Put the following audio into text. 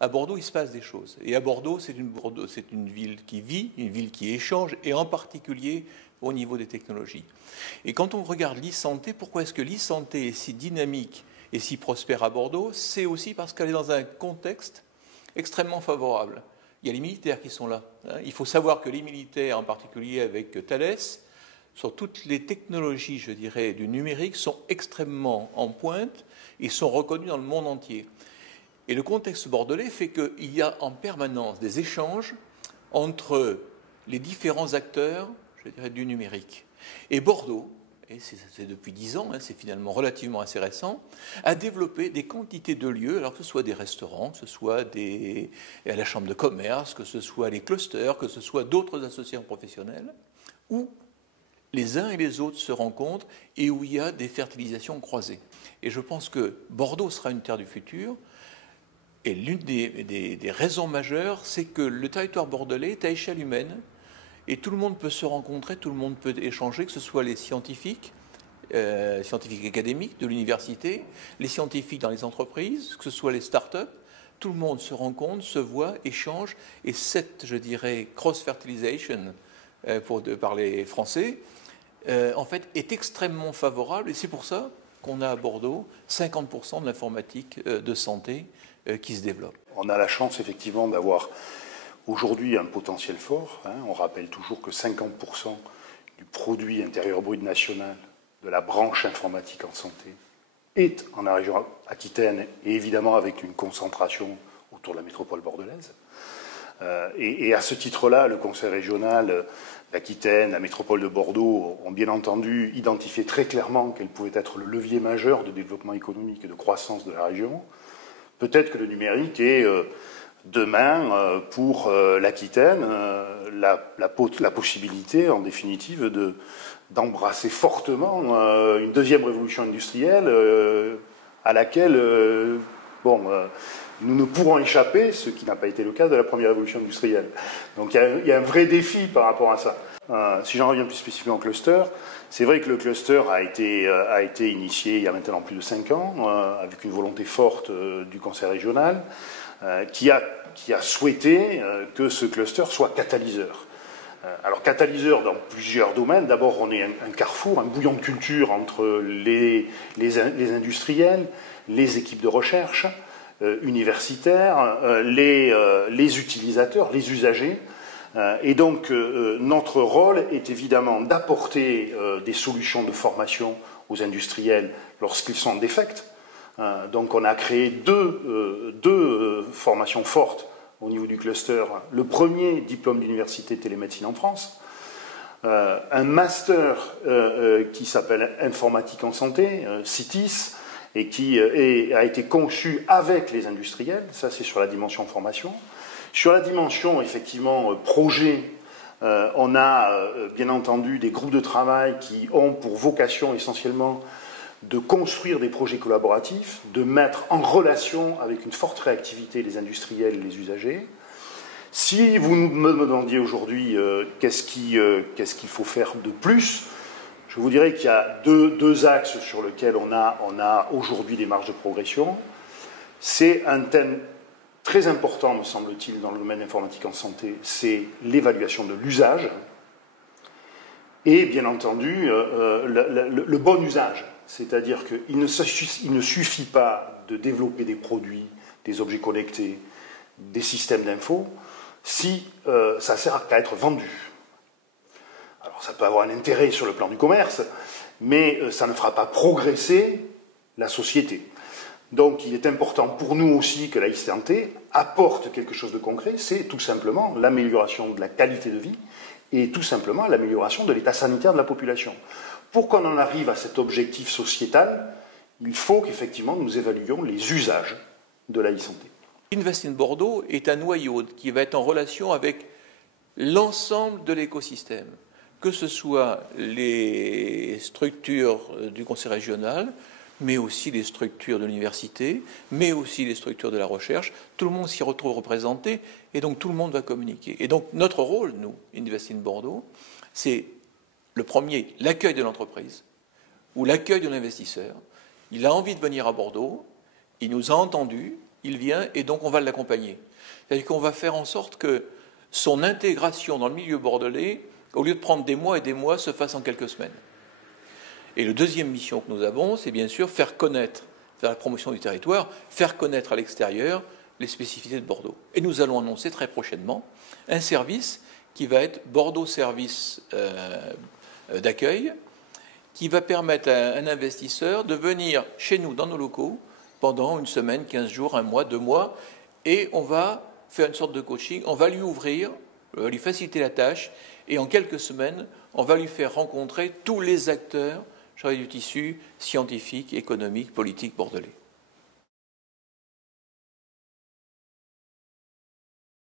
à Bordeaux, il se passe des choses. Et à Bordeaux, c'est une ville qui vit, une ville qui échange, et en particulier au niveau des technologies. Et quand on regarde l'e-santé, pourquoi est-ce que l'e-santé est si dynamique et si prospère à Bordeaux? C'est aussi parce qu'elle est dans un contexte extrêmement favorable. Il y a les militaires qui sont là. Il faut savoir que les militaires, en particulier avec Thales, sur toutes les technologies, je dirais, du numérique, sont extrêmement en pointe et sont reconnus dans le monde entier. Et le contexte bordelais fait qu'il y a en permanence des échanges entre les différents acteurs, je dirais, du numérique. Et Bordeaux, et c'est depuis 10 ans, c'est finalement relativement assez récent, a développé des quantités de lieux, alors que ce soit des restaurants, que ce soit à la chambre de commerce, que ce soit les clusters, que ce soit d'autres associations professionnelles, où les uns et les autres se rencontrent et où il y a des fertilisations croisées. Et je pense que Bordeaux sera une terre du futur. Et l'une des raisons majeures, c'est que le territoire bordelais est à échelle humaine et tout le monde peut se rencontrer, tout le monde peut échanger, que ce soit les scientifiques académiques de l'université, les scientifiques dans les entreprises, que ce soit les start-up, tout le monde se rencontre, se voit, échange, et cette, je dirais, cross-fertilisation, pour parler français, en fait, est extrêmement favorable, et c'est pour ça qu'on a à Bordeaux 50% de l'informatique de santé qui se développe. On a la chance effectivement d'avoir aujourd'hui un potentiel fort. On rappelle toujours que 50% du produit intérieur brut national de la branche informatique en santé est en la région Aquitaine et évidemment avec une concentration autour de la métropole bordelaise. Et à ce titre-là, le Conseil régional d'Aquitaine, la métropole de Bordeaux ont bien entendu identifié très clairement quel pouvait être le levier majeur de développement économique et de croissance de la région. Peut-être que le numérique est demain pour l'Aquitaine la possibilité en définitive d'embrasser fortement une deuxième révolution industrielle à laquelle nous ne pourrons échapper, ce qui n'a pas été le cas de la première révolution industrielle. Donc il y a un vrai défi par rapport à ça. Si j'en reviens plus spécifiquement au cluster, c'est vrai que le cluster a été initié il y a maintenant plus de 5 ans, avec une volonté forte du Conseil régional, qui a souhaité que ce cluster soit catalyseur. Alors catalyseur dans plusieurs domaines. D'abord, on est un carrefour, un bouillon de culture entre les industriels, les équipes de recherche, universitaires, les utilisateurs, les usagers. Et donc, notre rôle est évidemment d'apporter des solutions de formation aux industriels lorsqu'ils sont défects. Donc, on a créé deux formations fortes au niveau du cluster. Le premier, diplôme d'université télémédecine en France. Un master qui s'appelle Informatique en santé, CITIS, et qui a été conçu avec les industriels. Ça, c'est sur la dimension formation. Sur la dimension, effectivement, projet, on a bien entendu des groupes de travail qui ont pour vocation essentiellement de construire des projets collaboratifs, de mettre en relation avec une forte réactivité les industriels et les usagers. Si vous me demandiez aujourd'hui qu'est-ce qu'il faut faire de plus, je vous dirais qu'il y a deux axes sur lesquels on a aujourd'hui des marges de progression. C'est un thème très important, me semble-t-il, dans le domaine informatique en santé, c'est l'évaluation de l'usage et, bien entendu, le bon usage. C'est-à-dire qu'il ne suffit pas de développer des produits, des objets connectés, des systèmes d'info, si ça sert qu'à être vendu. Alors ça peut avoir un intérêt sur le plan du commerce, mais ça ne fera pas progresser la société. Donc il est important pour nous aussi que la e-santé apporte quelque chose de concret, c'est tout simplement l'amélioration de la qualité de vie et tout simplement l'amélioration de l'état sanitaire de la population. Pour qu'on en arrive à cet objectif sociétal, il faut qu'effectivement nous évaluions les usages de la e-santé. Invest in Bordeaux est un noyau qui va être en relation avec l'ensemble de l'écosystème, que ce soit les structures du conseil régional, mais aussi les structures de l'université, mais aussi les structures de la recherche. Tout le monde s'y retrouve représenté, et donc tout le monde va communiquer. Et donc notre rôle, nous, Invest in Bordeaux, c'est le premier, l'accueil de l'entreprise, ou l'accueil de l'investisseur. Il a envie de venir à Bordeaux, il nous a entendus, il vient et donc on va l'accompagner. C'est-à-dire qu'on va faire en sorte que son intégration dans le milieu bordelais, au lieu de prendre des mois et des mois, se fasse en quelques semaines. Et la deuxième mission que nous avons, c'est bien sûr faire connaître, faire la promotion du territoire, faire connaître à l'extérieur les spécificités de Bordeaux. Et nous allons annoncer très prochainement un service qui va être Bordeaux Service d'accueil, qui va permettre à un investisseur de venir chez nous dans nos locaux pendant une semaine, 15 jours, un mois, 2 mois, et on va faire une sorte de coaching, on va lui ouvrir, on va lui faciliter la tâche, et en quelques semaines, on va lui faire rencontrer tous les acteurs du tissu scientifique, économique, politique bordelais.